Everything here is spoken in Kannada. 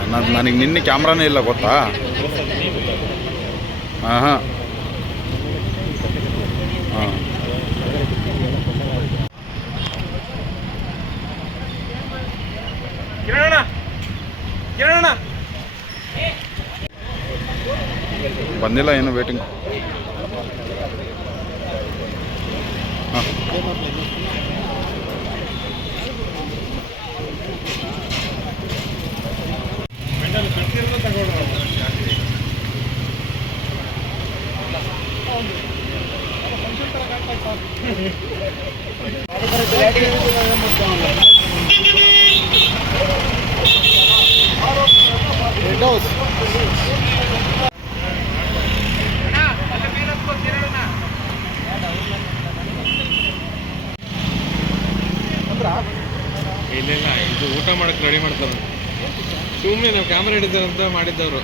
ನನ್ನದು ನನಗೆ ನಿನ್ನೆ ಕ್ಯಾಮ್ರಾನೇ ಇಲ್ಲ ಗೊತ್ತಾ? ಹಾಂ. ಹಾಂ ಹಾಂ ಬಂದಿಲ್ಲ ಏನು ವೇಟಿಂಗ್ ಹಾಂ. ಇಲ್ಲ ಇದು ಊಟ ಮಾಡಕ್ಕೆ ರೆಡಿ ಮಾಡ್ತಾರೆ ಸುಮ್ಮನೆ ನಾವು ಕ್ಯಾಮ್ರಾ ಹಿಡಿದಾರಂತ ಮಾಡಿದ್ದವರು.